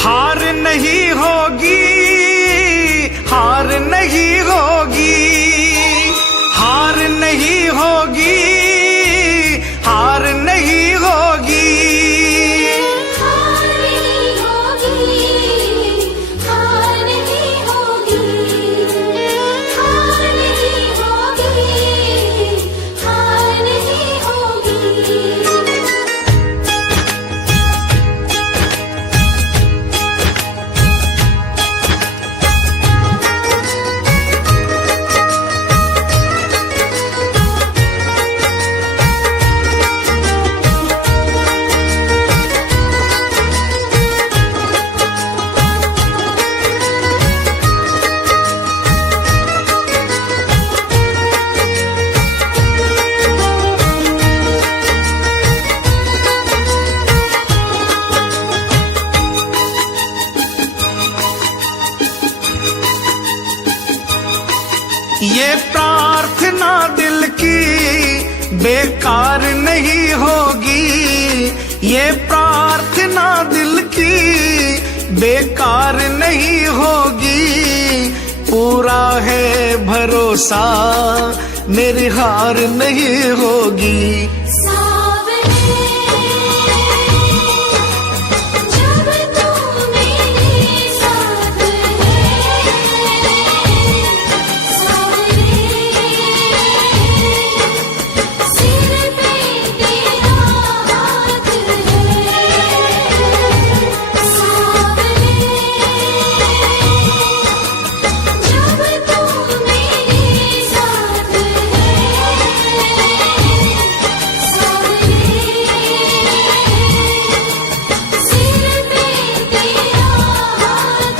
हार नहीं होगी, हार नहीं होगी, हार नहीं होगी, हार नहीं होगी, हार नहीं होगी, हार नहीं होगी, हार नहीं होगी, हार नहीं होगी। ये प्रार्थना दिल की बेकार नहीं होगी, ये प्रार्थना दिल की बेकार नहीं होगी। पूरा है भरोसा मेरी हार नहीं होगी। जब तू मेरे साथ है, सिर पे तेरा हाथ है, जब तू मेरे साथ सिर पे तेरा हाथ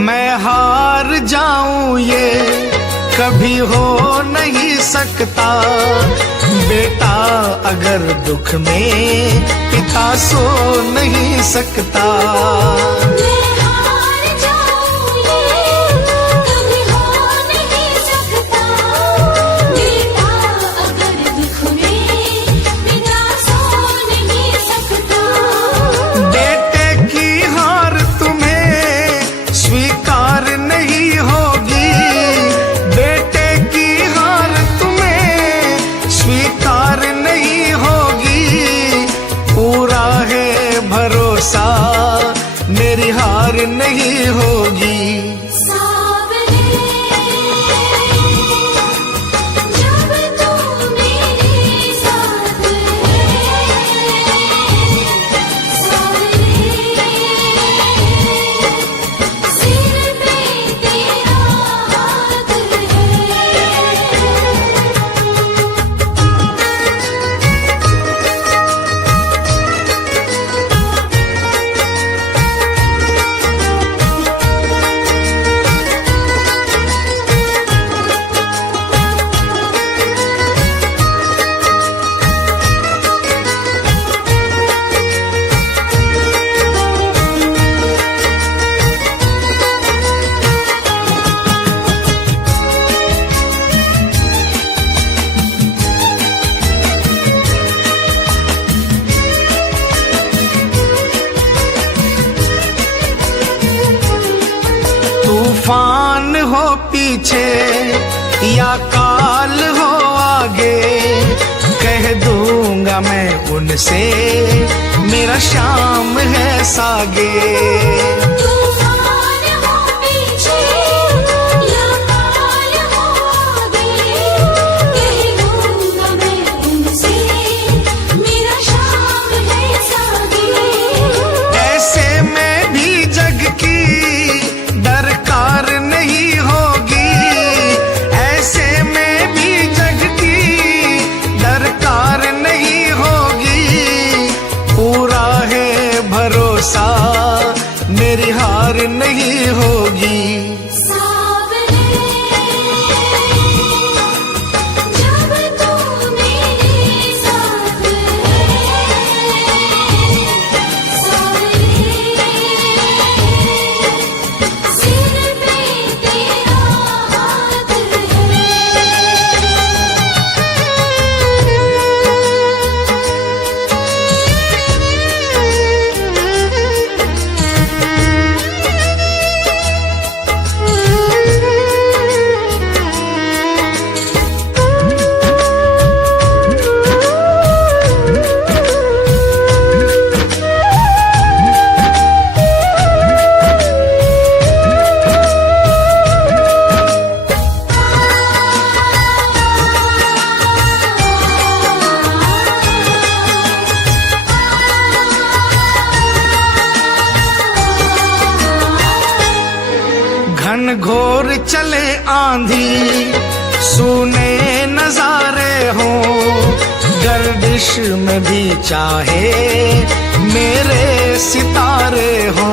मैं हार जाऊं ये कभी हो नहीं सकता। बेटा अगर दुख में पिता सो नहीं सकता। मैं हार जाऊं ये कभी हो नहीं सकता। बेटा अगर दुख में पिता सो नहीं सकता। बेटे की हार तुम्हें स्वीकार नहीं होगी। बेटे की हार तुम्हें स्वीकार नहीं होगी। पूरा है भरोसा मेरी हार नहीं होगी। जब तू मेरे साथ है, सिर पे तेरा हाथ तूफान हो पीछे या काल हो आगे, कह दूंगा मैं उनसे मेरा शाम है सागे। तूफान हो पीछे या काल हो आगे, कह दूंगा मैं उनसे मेरा शाम है सागे। ऐसे में भी जग की दरकार नहीं नहीं होगी। सावरे जब तू मेरे साथ है, सावरे सिर पे तेरा हाथ है। घन घोर चले आंधी, सुने नजारे हो, गर्दिश में भी चाहे मेरे सितारे हो।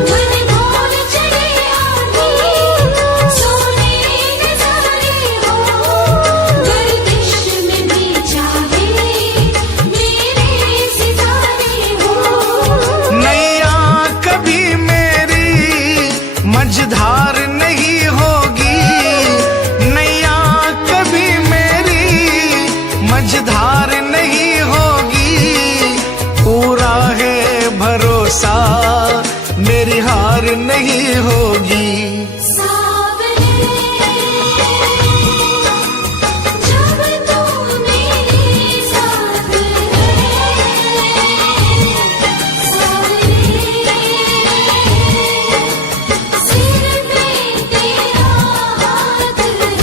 घन घोर चले आंधी, सोने नजारे हो, गर्दिश में भी चाहे मेरे सितारे हो। नैया कभी मेरी मझधार नहीं होगी, नैया कभी मेरी मझधार नहीं होगी। पूरा है भरोसा मेरी हार नहीं होगी। सावरे जब तू मेरे साथ है, सावरे सिर पे तेरा हाथ है।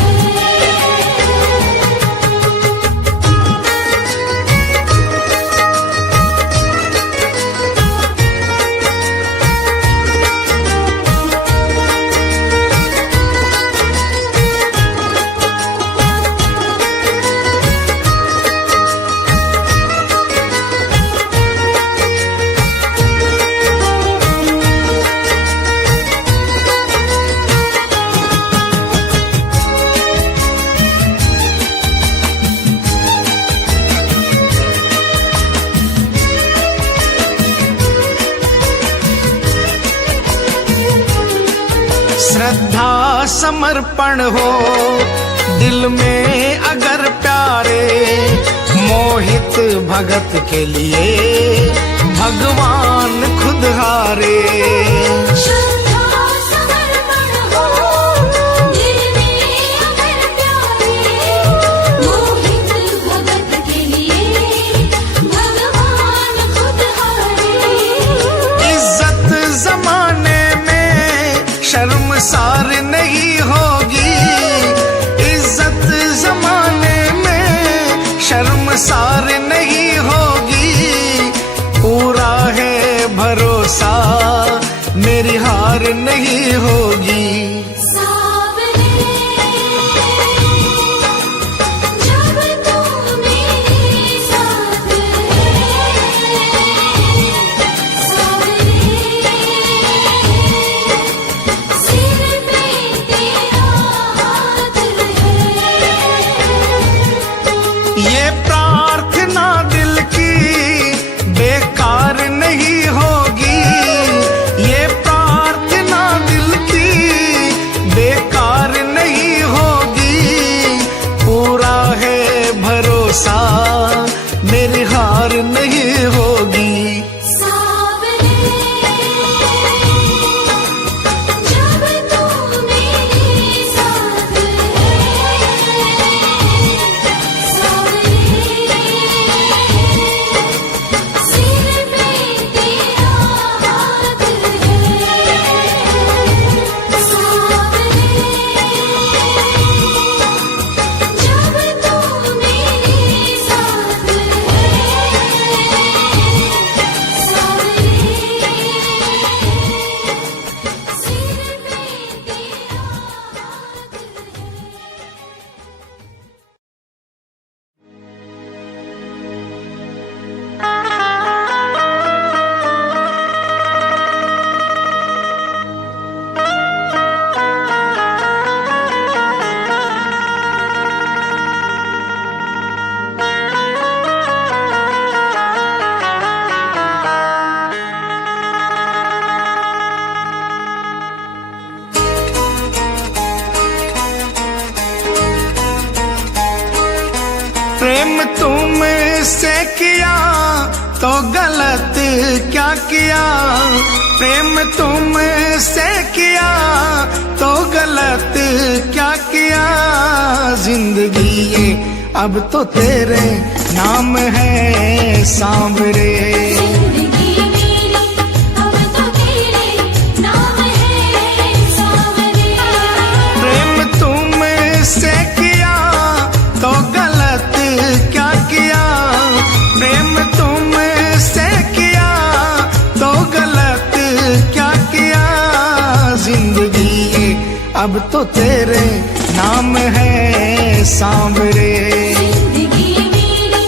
श्रद्धा समर्पण हो दिल में अगर प्यारे, मोहित भगत के लिए भगवान खुद हारे। श्रद्धा समर्पण हो दिल में अगर प्यारे, मोहित भगत के लिए भगवान खुद हारे। इज्जत जमाने में शर्मसार नहीं होगी, इज्जत जमाने में शर्मसार नहीं होगी। पूरा है भरोसा मेरी हार नहीं होगी। सावरे जब तू मेरे साथ है, सावरे सिर पे तेरा हाथ है। ये प्रार्थना दिल की बेकार नहीं होगी, ये प्रार्थना दिल की तो गलत क्या किया, प्रेम तुमसे किया तो गलत क्या किया। जिंदगी ये अब तो तेरे नाम है सांवरे। जिंदगी मेरी अब तो तेरे नाम है सांवरे। प्रेम तुमसे किया तो गलत क्या किया, प्रेम तुमसे किया तो गलत क्या किया। जिंदगी ये अब तो तेरे नाम है सांवरे। जिंदगी मेरी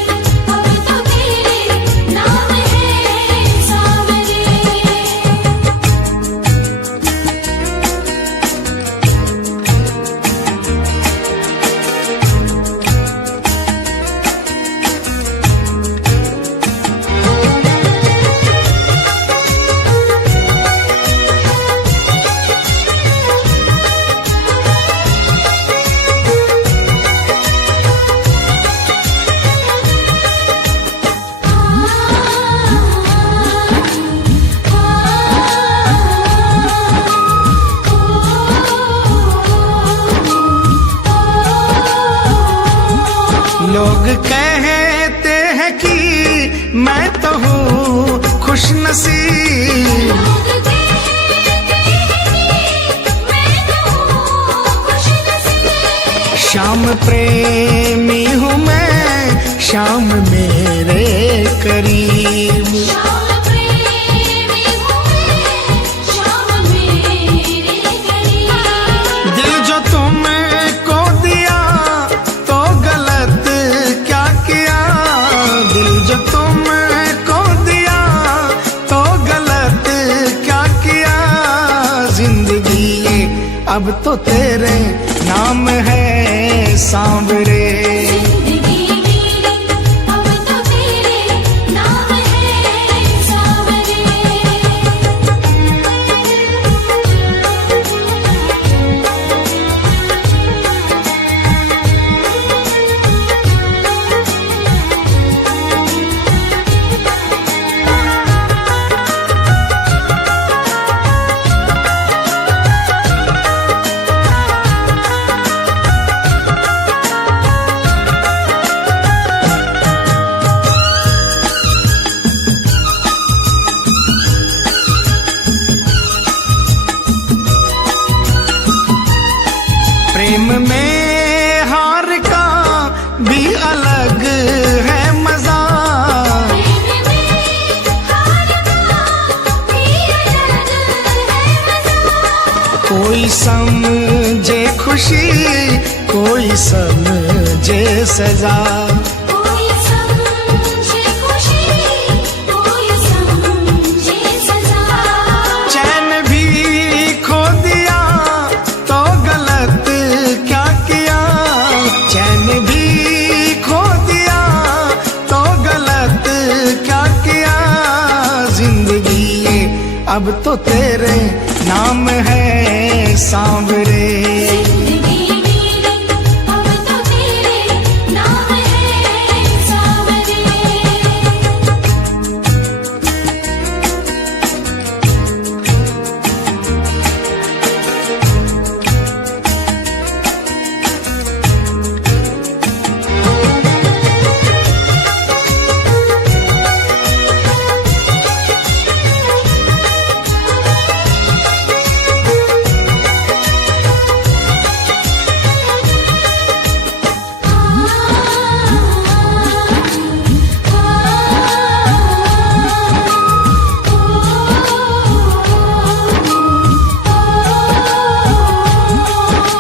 अब तो तेरे नाम है सांवरे। लोग कहते हैं कि मैं तो हूँ खुशनसीब, लोग कहते हैं कि मैं तो हूँ खुशनसीब। शाम प्रेमी हूँ मैं, शाम मेरे करीब। शाम प्रेमी हूँ मैं, शाम मेरे करीब। दिल जो तुमको दिया तो गलत क्या किया, दिल जो तुमको दिया तो गलत क्या किया। जिंदगी ये अब तो तेरे नाम है सांवरे। जिंदगी मेरी अब तो तेरे नाम है सांवरे। प्रेम में हार का भी अलग है मजा, प्रेम में हार का भी अलग है मजा। कोई समझे खुशी कोई समझे सजा। कोई समझे खुशी, कोई समझे सजा। चैन भी खो दिया तो गलत क्या किया, चैन भी खो दिया तो गलत क्या किया। जिंदगी ये अब तो तेरे नाम है सांवरे। जिंदगी मेरी अब तो तेरे नाम है सांवरे।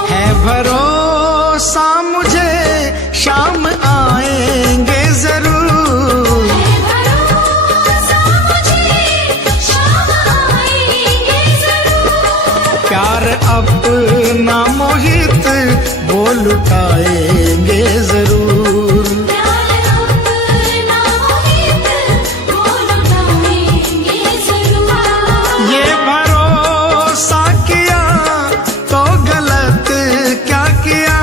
है भरोसा मुझे शाम आएंगे जरूर, भरोसा मुझे शाम आएंगे जरूर। प्यार अपना मोहित वो लुटाएंगे जरूर। प्यार अपना मोहित वो लुटाएंगे जरूर। ये भरोसा किया तो गलत क्या किया,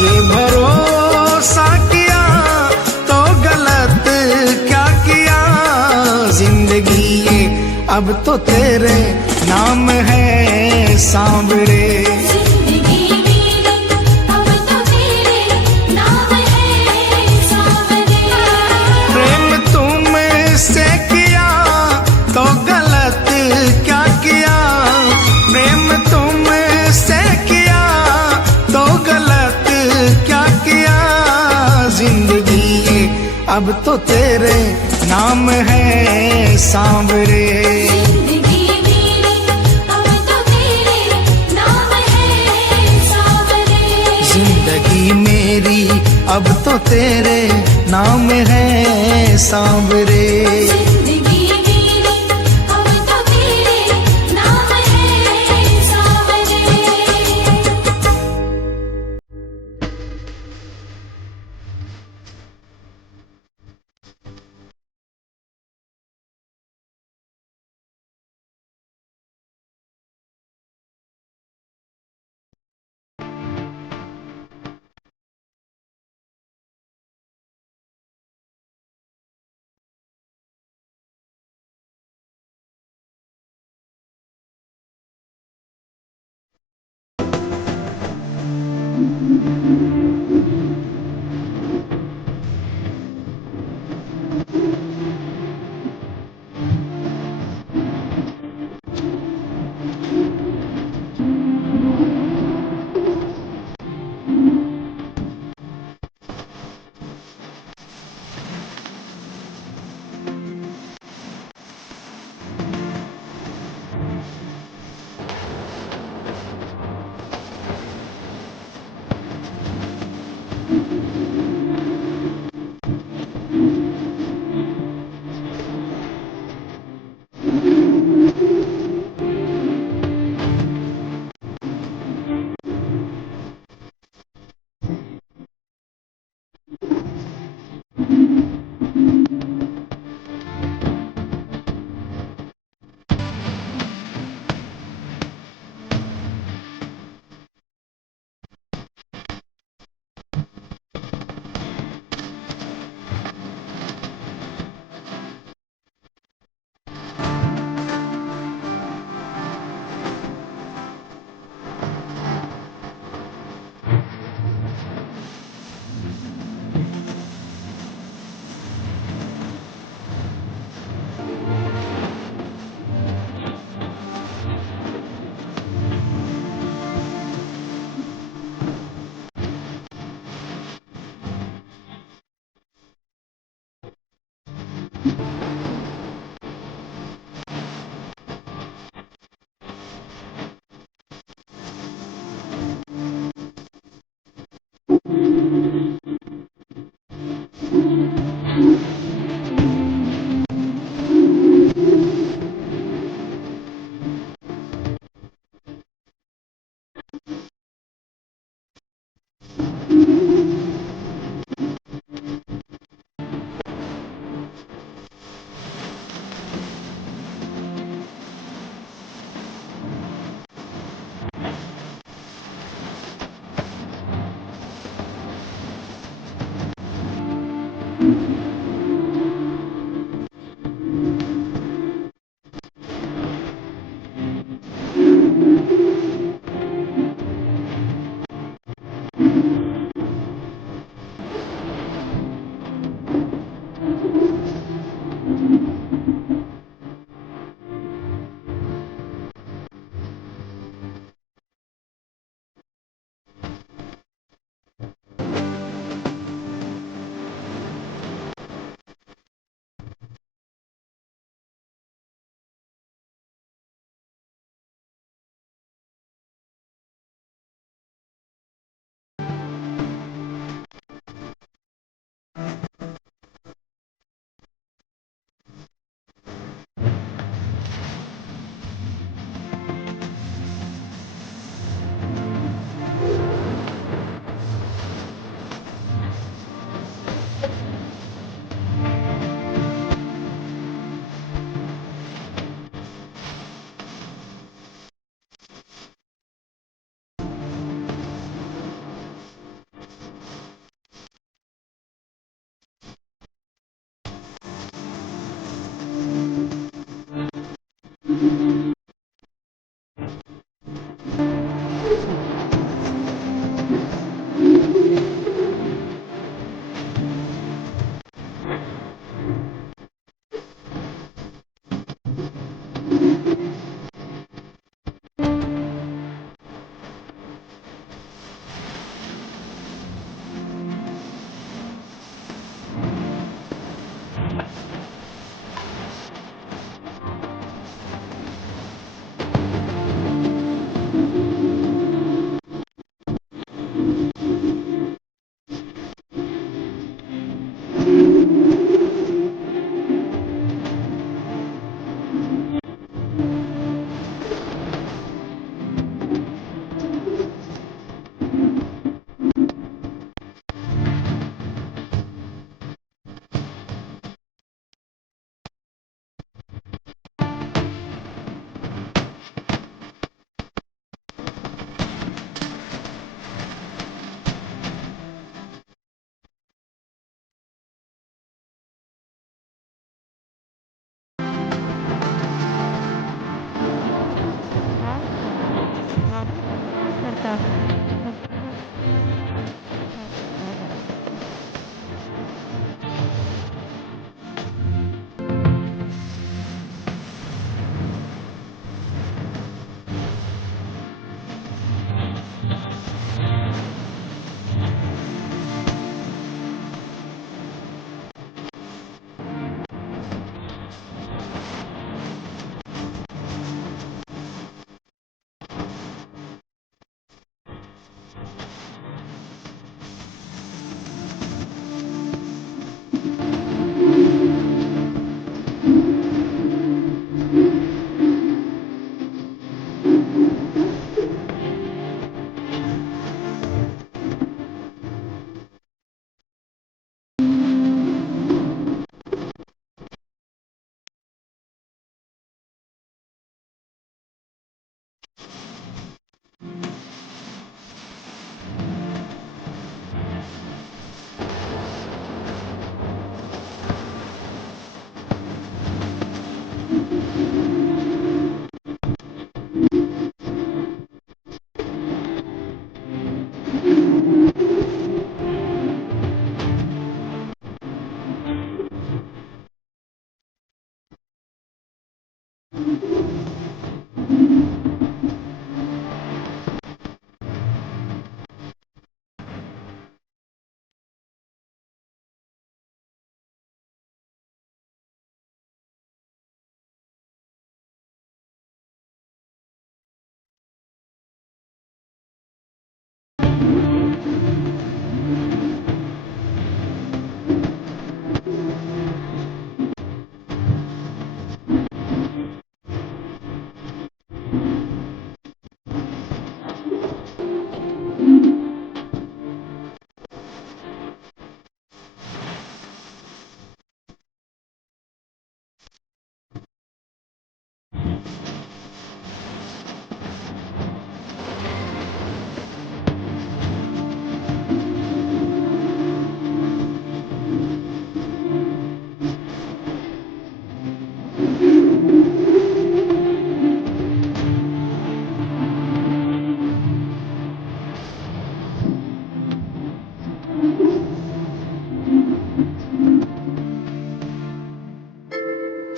ये भरोसा किया तो गलत क्या किया। अब तो तेरे नाम है सांवरे। जिंदगी मेरी अब तो तेरे नाम है सांवरे। प्रेम तुमसे किया तो गलत क्या किया, प्रेम तुमसे किया तो गलत क्या किया। जिंदगी ये अब तो तेरे नाम है सांवरे। जिंदगी मेरी अब तो तेरे नाम है सांवरे। जिंदगी मेरी अब तो तेरे नाम है सांवरे।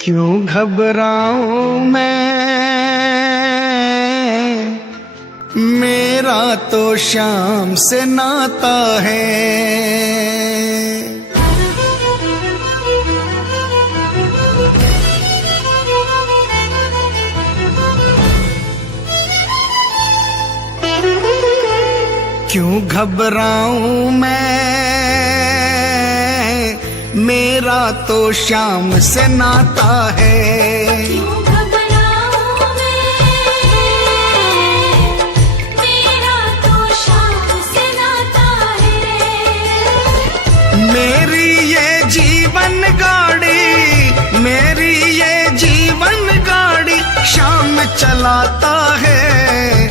क्यों घबराऊं मैं, मेरा तो शाम से नाता है। क्यों घबराऊं मैं, मेरा तो शाम से नाता है। क्यों घबराऊं मैं, मेरा तो शाम से नाता है। मेरी ये जीवन गाड़ी, मेरी ये जीवन गाड़ी शाम चलाता है।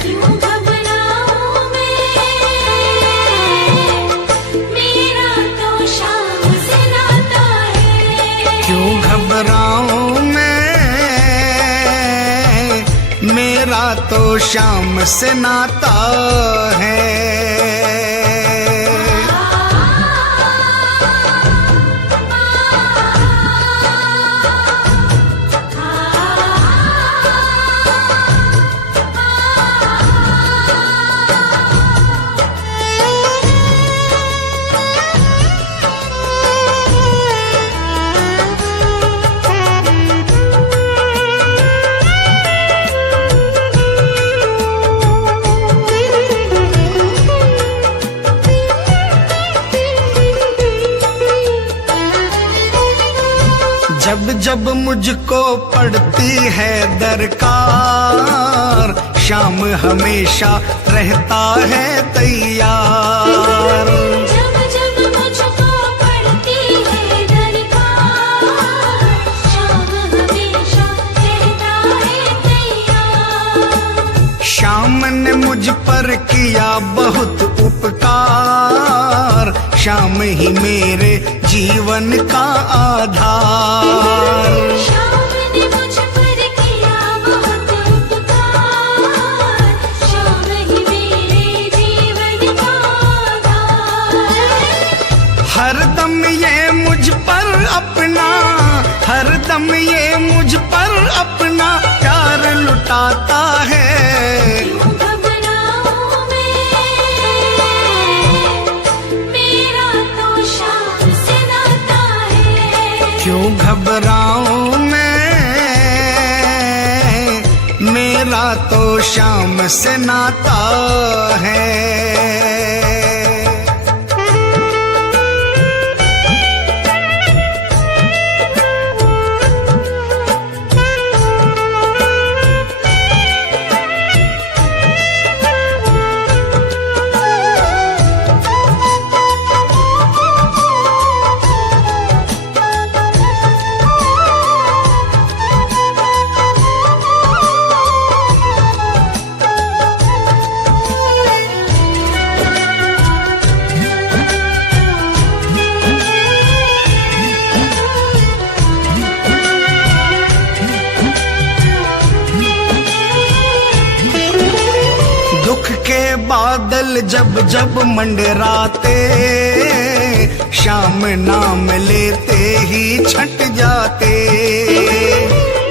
क्यों घबराऊं मैं, मेरा तो शाम से नाता है। क्यों घबराऊं मैं, मेरा तो शाम से नाता है। जब जब मुझको पड़ती है दरकार, शाम हमेशा रहता है तैयार। जब जब मुझको पड़ती है दरकार, शाम हमेशा रहता है तैयार। शाम ने मुझ पर किया बहुत उपकार, शाम ही मेरे जीवन का आधार। शाम ने मुझ पर किया बहुत उपकार, शाम ही मेरे जीवन का आधार। हरदम ये मुझ पर अपना, हरदम ये मुझ पर अपना प्यार लुटाता है। क्यों घबराऊं मैं, मेरा तो शाम से नाता है। क्यों घबराऊं मैं, मेरा तो शाम से नाता है। दुख के बादल जब जब मंडराते, शाम नाम लेते ही छट जाते।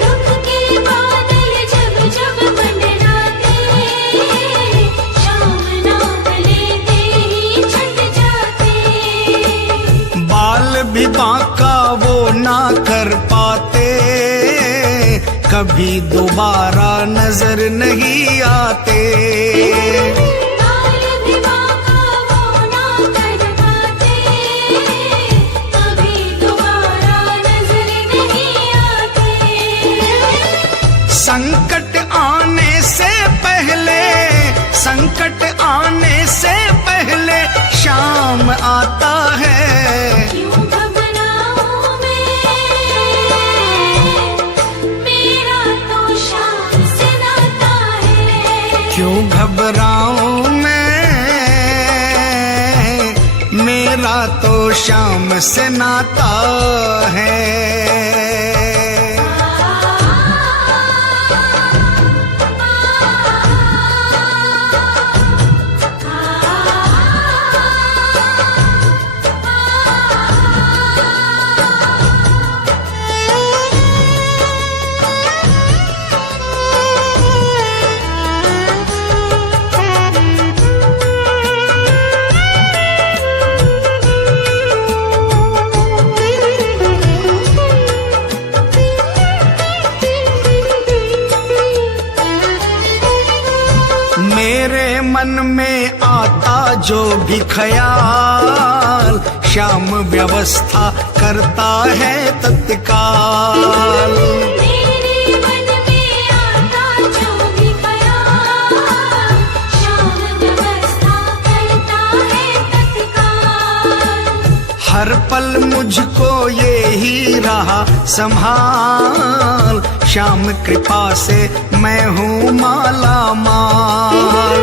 दुख के बादल जब जब मंडराते, शाम नाम लेते ही छट जाते। बाल भी बांका वो ना कर पाते, कभी दोबारा नजर नहीं आते। बाल विवाह का वो ना कर पाते, कभी दोबारा नजर नहीं आते। संकट आने से पहले, संकट आने से पहले शाम आता है। क्यों घबराऊं मैं, मेरा तो शाम से नाता है। क्यों घबराऊं मैं, मेरा तो शाम से नाता है। मेरे मन में आता जो भी ख्याल, शाम व्यवस्था करता है तत्काल। मेरे मन में आता जो भी ख्याल, शाम व्यवस्था करता है तत्काल। हर पल मुझको ये ही रहा संभाल, श्याम कृपा से मैं हूँ माला माल।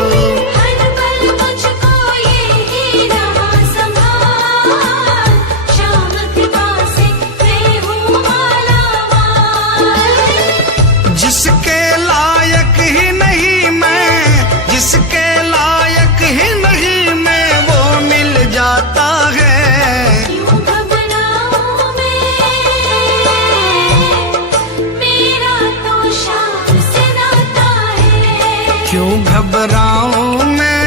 हर पल मुझको ये ही रहा संभाल, श्याम कृपा से मैं हूँ माला माल। जिसके लायक क्यों घबराऊं मैं,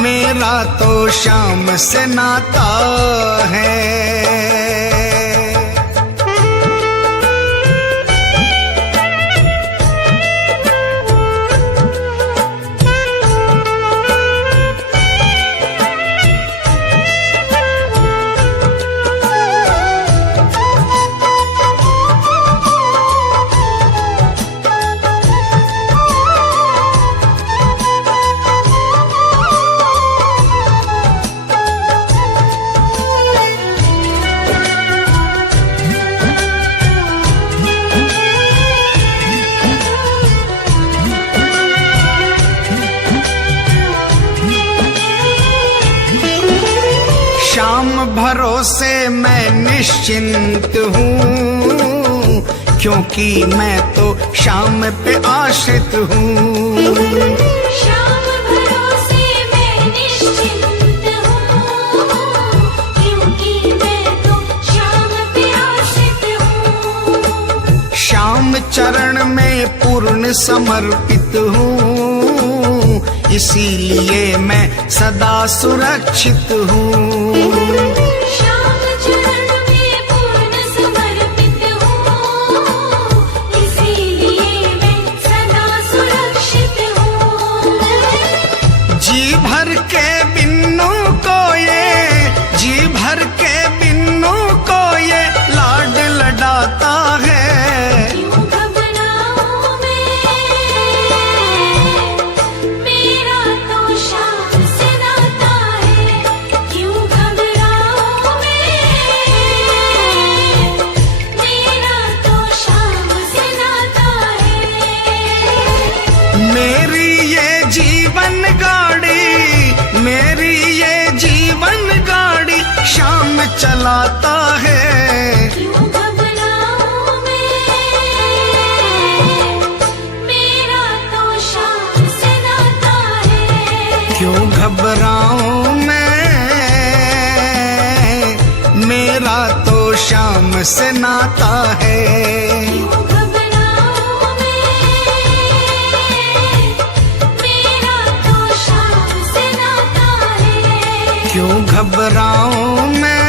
मेरा तो शाम से नाता है। शाम भरोसे मैं निश्चिंत हूँ, क्योंकि मैं तो शाम पे आश्रित हूँ। शाम भरोसे मैं निश्चिंत हूँ, क्योंकि मैं तो शाम पे आश्रित हूँ। शाम चरण में पूर्ण समर्पित हूँ, इसीलिए मैं सदा सुरक्षित हूँ। श्याम चरण में पूर्ण समर्पित हूँ, इसीलिए मैं सदा सुरक्षित हूँ। जी भर के बिन्नू को ये, जी भर के बिन्नू को ये लाड लडाता है। क्यों घबराऊं मैं, मेरा तो शाम से नाता है। क्यों घबराऊं मैं, मेरा तो शाम से नाता है। मेरी ये जीवन गाड़ी, मेरी ये जीवन गाड़ी शाम चलाता है। क्यों घबराऊं मैं, मेरा तो शाम से नाता है। क्यों घबराऊं मैं, मेरा तो शाम से नाता है। क्यों घबराऊं मैं, मेरा तो शाम से नाता है। क्यों घबराऊं मैं,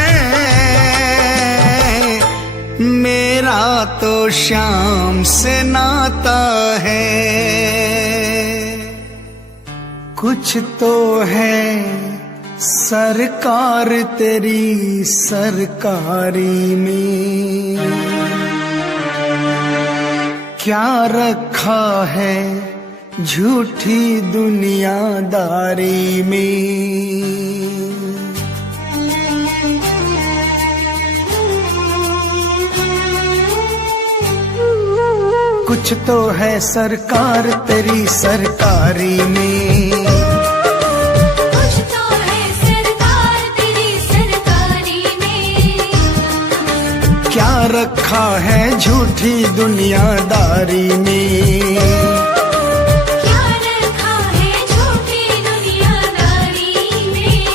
मेरा तो शाम से नाता है। कुछ तो है सरकार तेरी सरकारी में, क्या रखा है झूठी दुनियादारी में। कुछ तो है सरकार तेरी सरकारी में, कुछ तो है सरकार तेरी सरकारी में, क्या रखा है झूठी दुनियादारी में। क्या रखा है झूठी दुनियादारी में।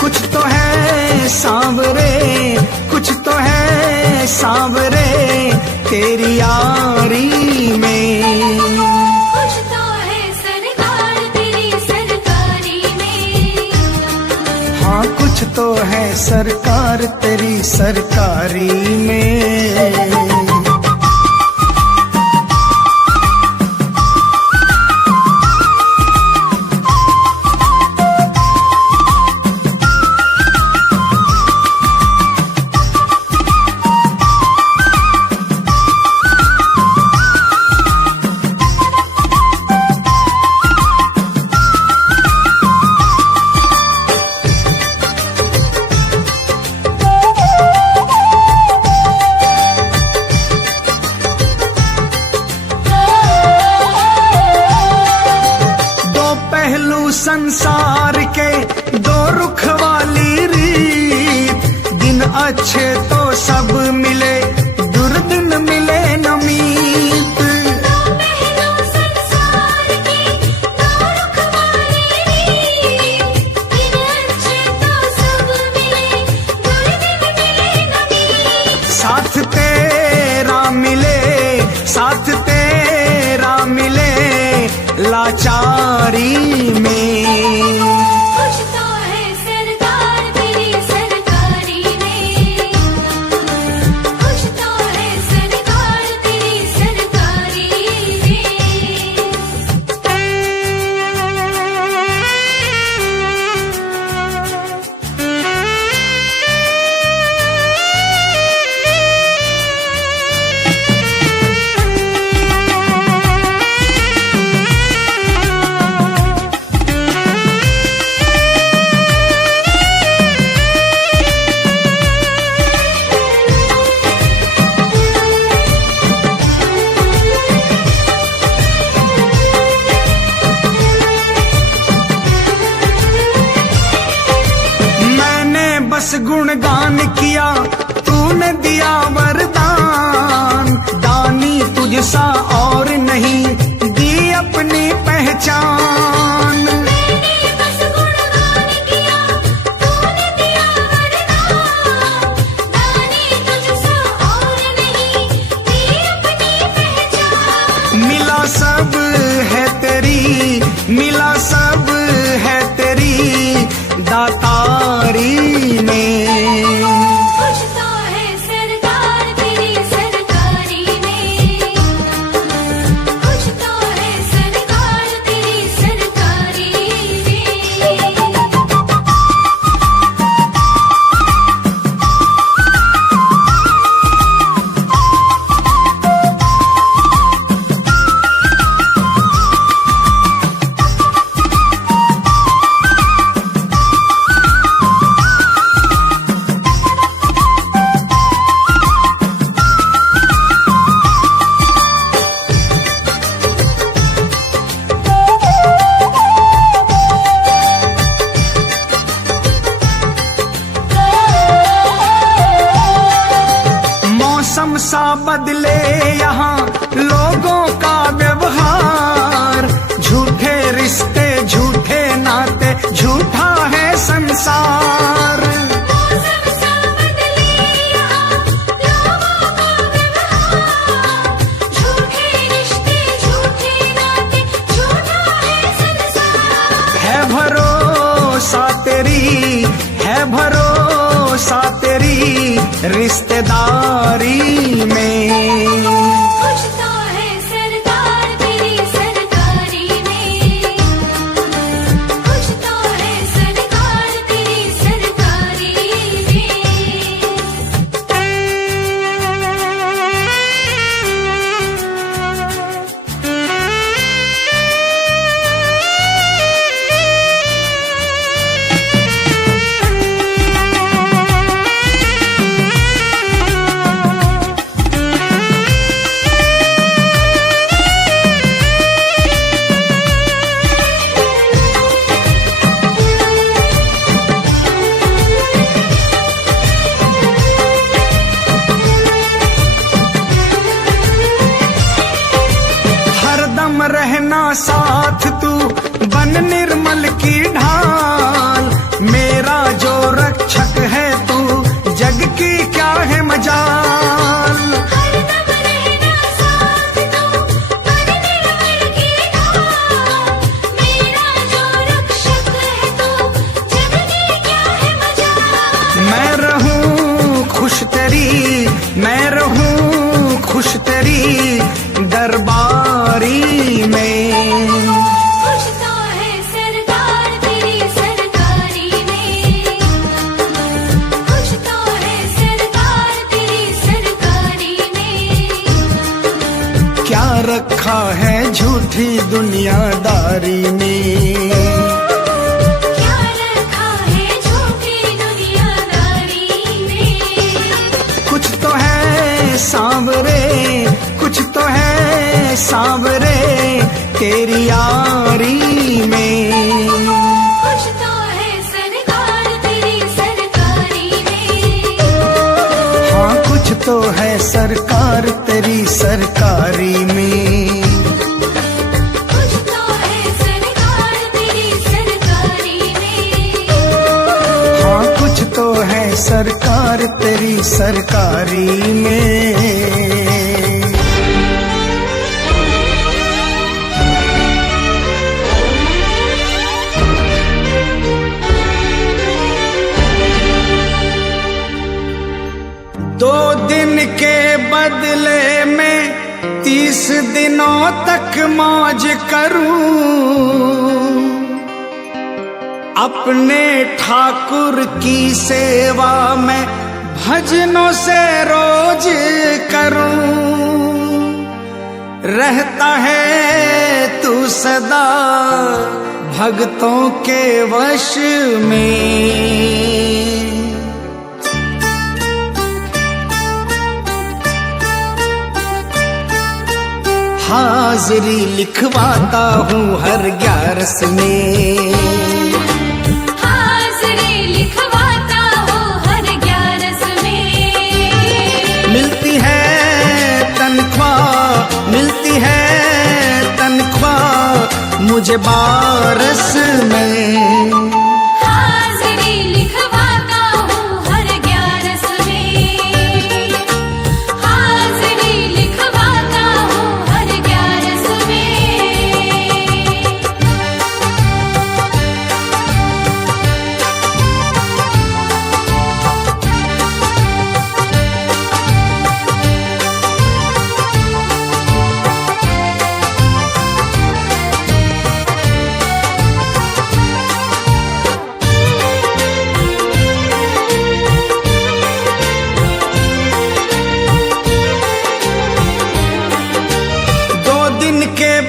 कुछ तो है सांवरे, कुछ तो है सांवरे तेरी यारी में। कुछ तो है सरकार तेरी सरकारी में, हाँ कुछ तो है सरकार तेरी सरकारी में। संसार के दो रुख वाली रीत, दिन अच्छे तो सब मिले, दुर्दिन मिले न मीत। साथ तेरा मिले, साथ तेरा लाचारी में। कुछ तो है सरकार तेरी सरकारी में, कुछ तो है सरकार तेरी सरकारी बस गुणगान किया तूने दिया वरदान, दानी तुझसा और नहीं दी अपनी पहचान। मैंने बस गुणगान किया तूने दिया वरदान, दानी तुझसा और नहीं दी अपनी पहचान। मिला सब है तेरी, मिला सब है तेरी दातारी में। कुछ तो है सरकार तेरी सरकारी में, कुछ तो है सरकार तेरी सरकारी में। मौसम सा बदले यहाँ लोगों का व्यवहार, झूठे रिश्ते झूठे नाते झूठा है संसार। मौसम सा बदले यहाँ लोगों का व्यवहार, झूठे रिश्ते झूठे नाते झूठा है संसार। है भरोसा तेरी, है भरोसा तेरी रिश्तेदारी में। कुछ तो है सरकार तेरी सरकारी में, कुछ तो है सरकार तेरी सरकारी में। हरदम रहना साथ तू बन निर्मल की ढाल, मेरा जो रक्षक है तू जग की क्या है मजाल। हरदम रहना साथ तू बन निर्मल की ढाल, मेरा जो रक्षक है तू जग की क्या है मजाल। मैं रहूं खुश तेरी, मैं रहूं खुश तेरी दरबारी में। कुछ तो है सरकार तेरी सरकारी में, कुछ तो है सरकार तेरी सरकारी में। क्या रखा है झूठी दुनियादारी में। क्या रखा है झूठी दुनियादारी में। कुछ तो है सांवरे, कुछ तो है सांवरे तेरी यारी में। कुछ तो है सरकार तेरी सरकारी में, हाँ कुछ तो है सरकार तेरी सरकारी में। कुछ तो है सरकार तेरी सरकारी में। हाँ कुछ तो है सरकार तेरी सरकारी में। दिनों तक मौज करूं, अपने ठाकुर की सेवा में भजनों से रोज करूं। रहता है तू सदा भक्तों के वश में। हाजिरी लिखवाता हूँ हर 11 में, हाजिरी लिखवाता हूँ हर 11 में। मिलती है तनख्वाह, मिलती है तनख्वाह मुझे 12 में। हाजिरी लिखवाता हूँ हर 11 में, हाजिरी लिखवाता हूँ हर 11 में।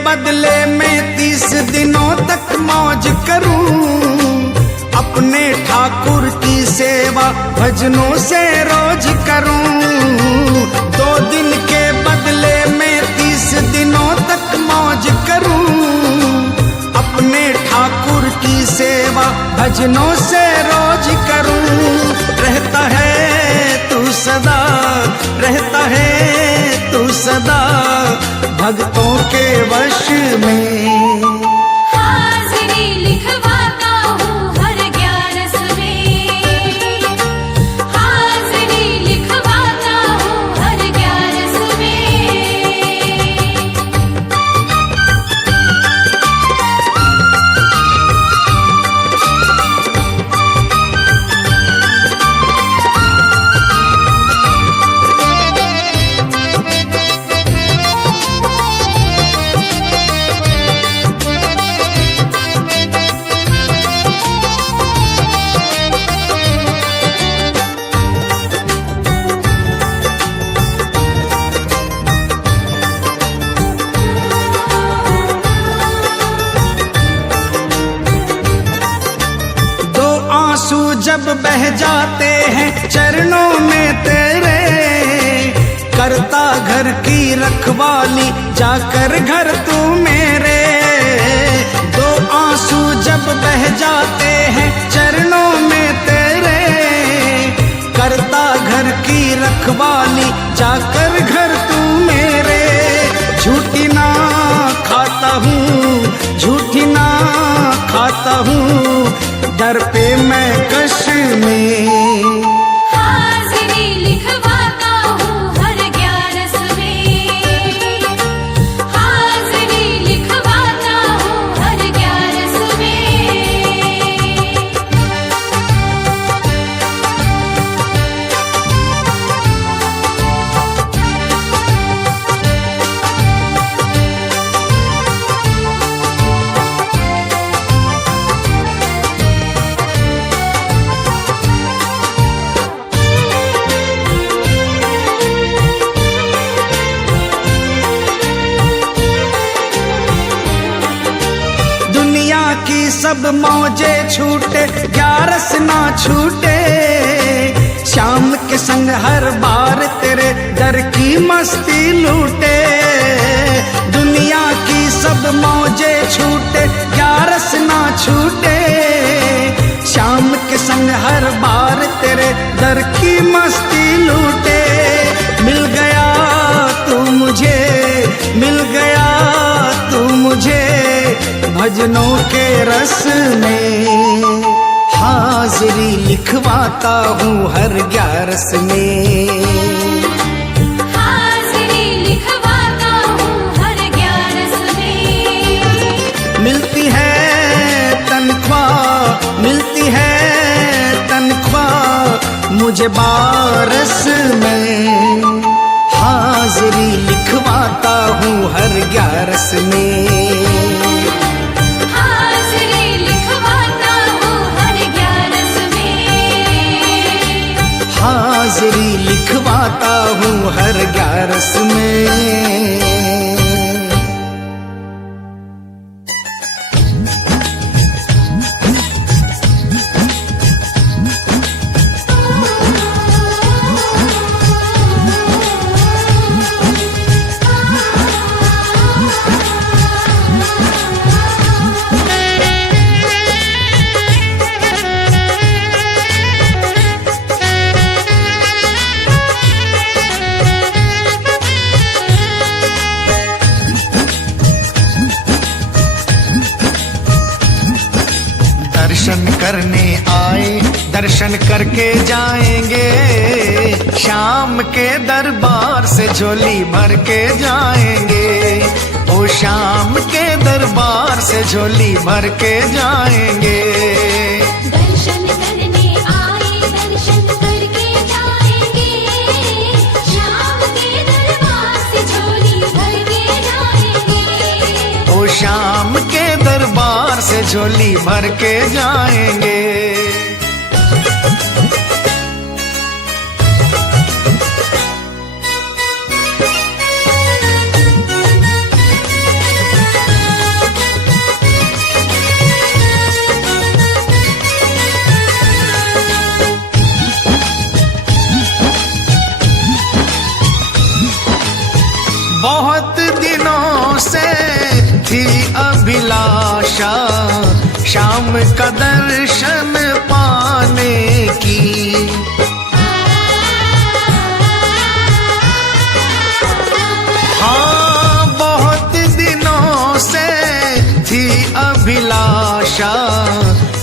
बदले में 30 दिनों तक मौज करूं, अपने ठाकुर की सेवा भजनों से रोज करूं। 2 दिन के बदले में 30 दिनों तक मौज करूं, अपने ठाकुर की सेवा भजनों से रोज करूं। रहता है तू सदा, रहता है तू सदा भक्तों के वश में। हाजिरी लिखवाता हूँ हर 11 में, हाजिरी लिखवाता हूँ हर 11 में। आंसू जब बह जाते हैं चरणों में तेरे, करता घर की रखवाली जाकर घर तू मेरे। 2 आंसू जब बह जाते हैं चरणों में तेरे, करता घर की रखवाली जाकर घर तू मेरे। झूठी ना खाता हूँ, झूठी ना खाता हूँ, दर पे मैं कश में। हाजिरी लिखवाता हूँ हर 11 में, हाजिरी लिखवाता हूँ हर 11 में। की सब मौजे छूटे 11 ना छूटे, शाम के संग हर बार तेरे दर की मस्ती लूटे। दुनिया की सब मौजे छूटे 11 ना छूटे, शाम के संग हर बार तेरे दर की मस्ती लूटे। मिल गया तू मुझे, मिल गया तू मुझे भजनों के रस में। हाजिरी लिखवाता हूँ हर 11 में, हाजिरी लिखवाता हूँ हर 11 में। मिलती है तनख्वाह, मिलती है तनख्वाह मुझे 12 में। हाजिरी लिखवाता हूँ हर करने आए दर्शन करके जाएंगे, श्याम के दरबार से झोली भर के जाएंगे। ओ श्याम के दरबार से झोली भर के जाएंगे। दर्शन करने आए दर्शन करके जाएंगे, श्याम के दरबार से झोली भर के जाएंगे। ओ श्याम के दरबार से झोली भर के जाएंगे। बहुत दिनों से थी अभिलाषा श्याम का दर्शन पाने की। हाँ, बहुत दिनों से थी अभिलाषा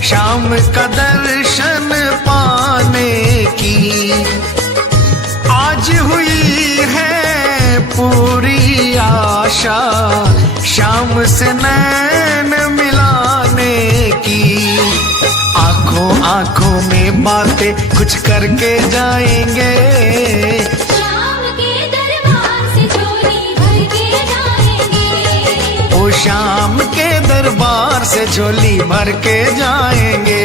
श्याम का दर्शन पाने की। आज हुई है पूरी आशा श्याम से नैन मिलाने की। आंखों आंखों में बातें कुछ करके जाएंगे, श्याम के दरबार से झोली भर के जाएंगे। ओ श्याम के दरबार से झोली भर के जाएंगे।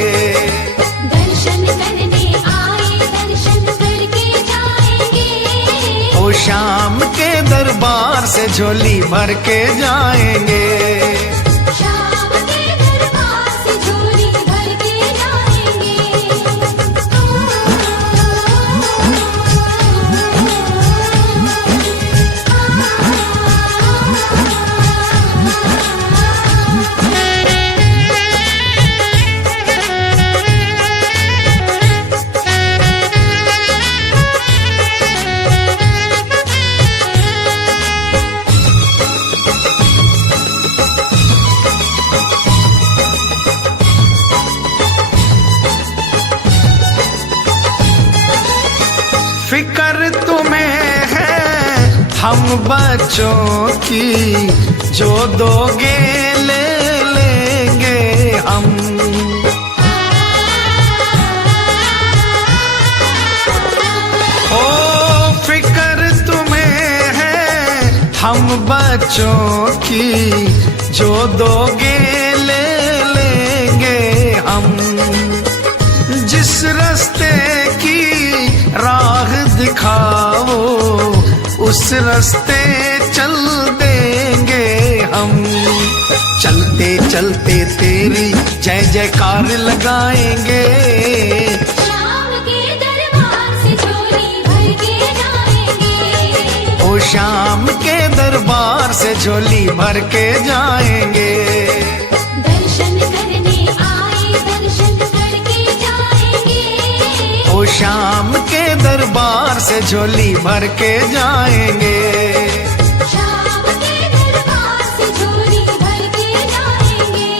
दर्शन करने आए दर्शन करके जाएंगे, ओ श्याम के दरबार से झोली भर के जाएंगे। श्याम के दरबार से झोली भर के जाएंगे। फिकर तुम्हें है हम बच्चों की, जो दोगे ले लेंगे हम। ओ फिकर तुम्हें है हम बच्चों की, जो दोगे ले लेंगे हम। जिस रास्ते की राह दिखाओ उस रास्ते चल देंगे हम। चलते चलते तेरी जय जयकार लगाएंगे, श्याम के दरबार से झोली भर के जाएंगे। ओ श्याम के दरबार से झोली भर के जाएंगे। दर्शन करने आए दर्शन करके जाएंगे, ओ श्याम के दरबार से झोली भर के जाएंगे। श्याम के दरबार से झोली भर के जाएंगे।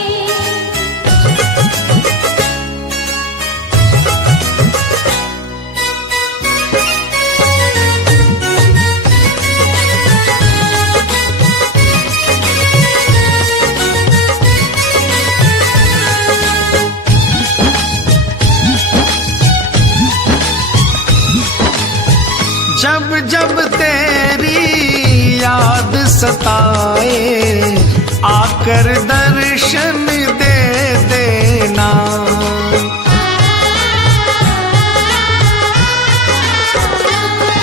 जब जब तेरी याद सताए आकर दर्शन दे देना।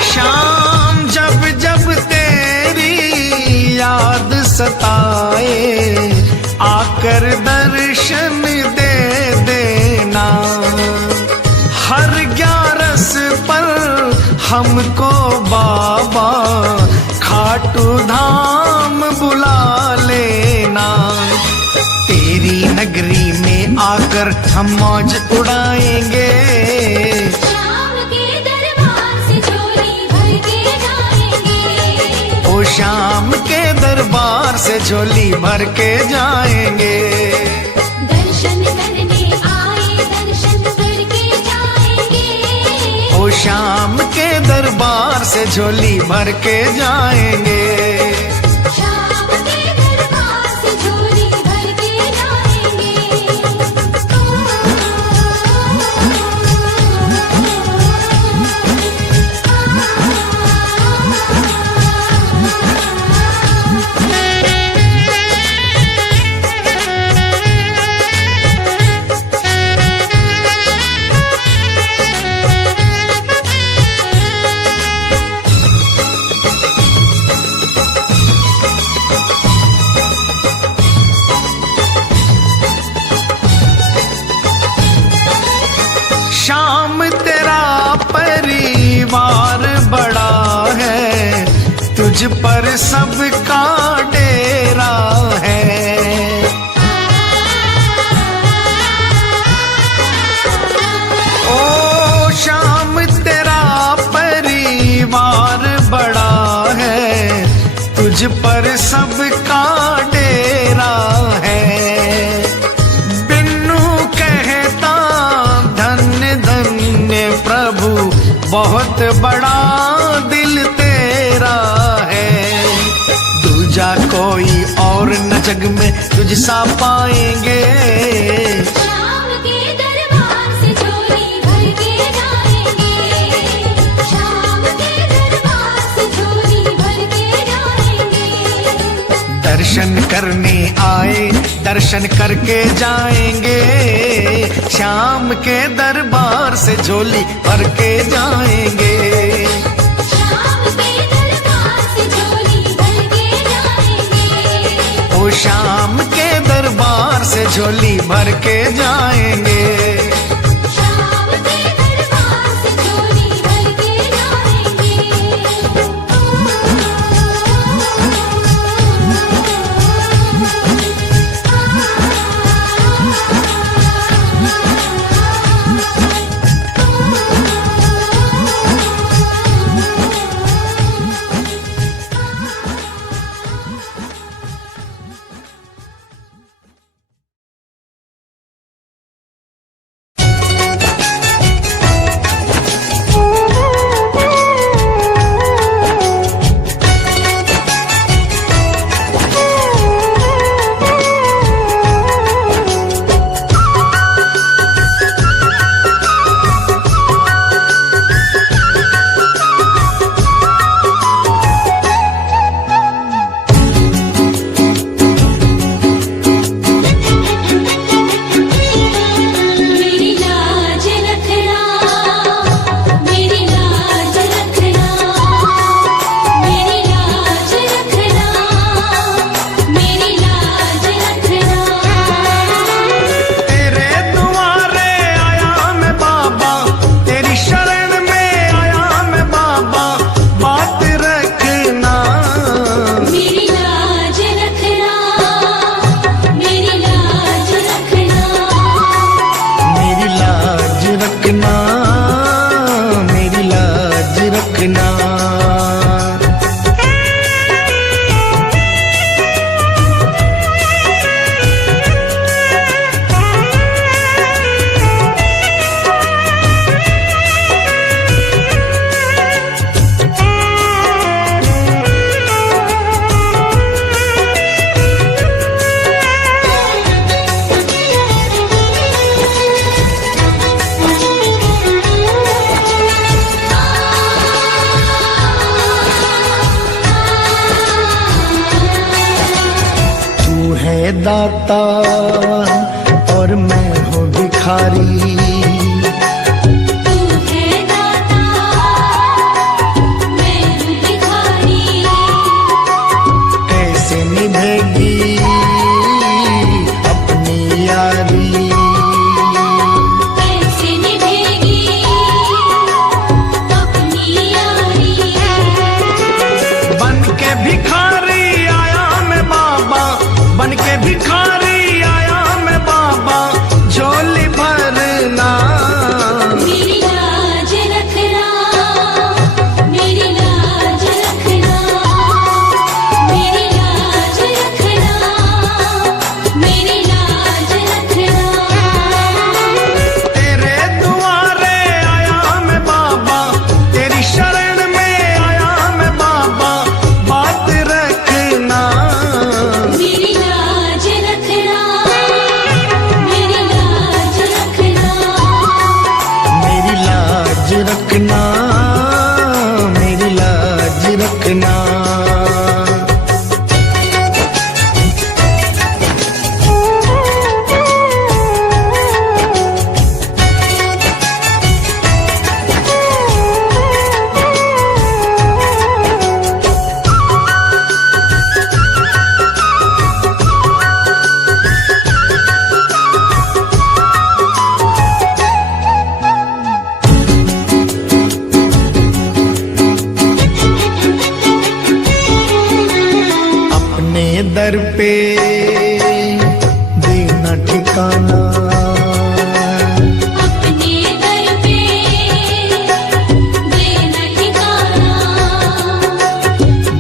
शाम जब जब तेरी याद सताए आकर दर्शन दे देना। हर ग्यारस पर हमको बाबा खाटू धाम बुला लेना। तेरी नगरी में आकर हम मौज उड़ाएंगे, श्याम के दरबार से झोली भर के जाएंगे। ओ श्याम के दरबार से झोली भर के जाएंगे। दर्शन करने आए से झोली भर के जाएंगे। श्याम के दरबार से झोली भर के श्याम तेरा परिवार बड़ा है, तुझ पर सबका डेरा है। ओ श्याम तेरा परिवार बड़ा है, तुझ पर सबका डेरा है। बिन्नू कहता धन्य धन्य प्रभु, बहुत बड़ा दिल तेरा है। दूजा कोई और न जग में तुझसा पाएंगे। श्याम के दरबार से झोली भर के जाएंगे। श्याम के दरबार से झोली भर के जाएंगे। दर्शन करने आए दर्शन करके जाएंगे। श्याम के दरबार से झोली भर के जाएंगे। श्याम के दरबार से झोली भर के जाएंगे। ओ श्याम के दरबार से झोली भर के जाएंगे। श्याम के दरबार से झोली भर के दाता और मैं हूँ भिखारी। तू है दाता, मैं हूँ भिखारी। कैसे निभेगी अपनी यारी, कैसे निभेगी अपनी यारी। बन के भिखारी आया मैं बाबा, बन के भिखारी आया मैं बाबा, झोली भरना मेरी लाज रखना, मेरी लाज रखना, मेरी लाज रखना, मेरी लाज रखना। तेरे दुआरे आया मैं बाबा, तेरी शरण में दर पे देना ठिकाना, अपने दर पे देना ठिकाना,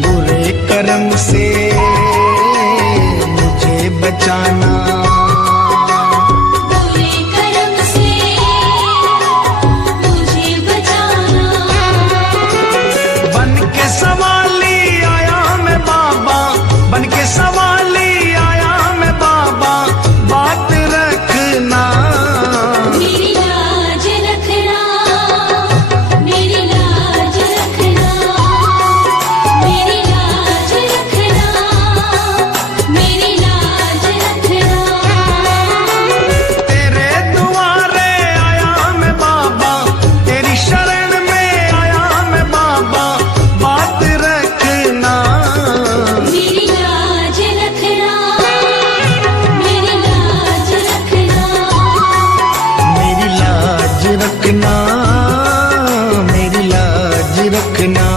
बुरे कर्म से मुझे बचाना, बुरे कर्म से मुझे बचाना। बन के सवाली आया मैं बाबा, बन के सवाली आया मैं बाबा, बात रखना, मेरी लाज रखना, मेरी लाज रखना, मेरी लाज रखना, मेरी लाज रखना। तेरे दुआरे आया मैं बाबा, तेरी शरण में आया मैं बाबा, बात रखना, मेरी लाज रखना, मेरी लाज रखना, मेरी लाज रखना, मेरी लाज रखना।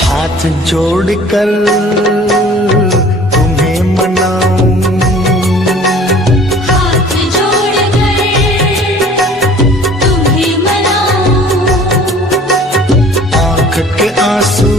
हाथ जोड़कर तुम्हें मनाऊं, हाथ जोड़कर तुम्हें मनाऊं, आंख के आंसू